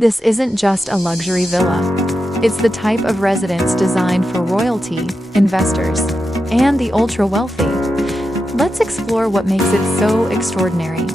This isn't just a luxury villa. It's the type of residence designed for royalty, investors, and the ultra-wealthy. Let's explore what makes it so extraordinary.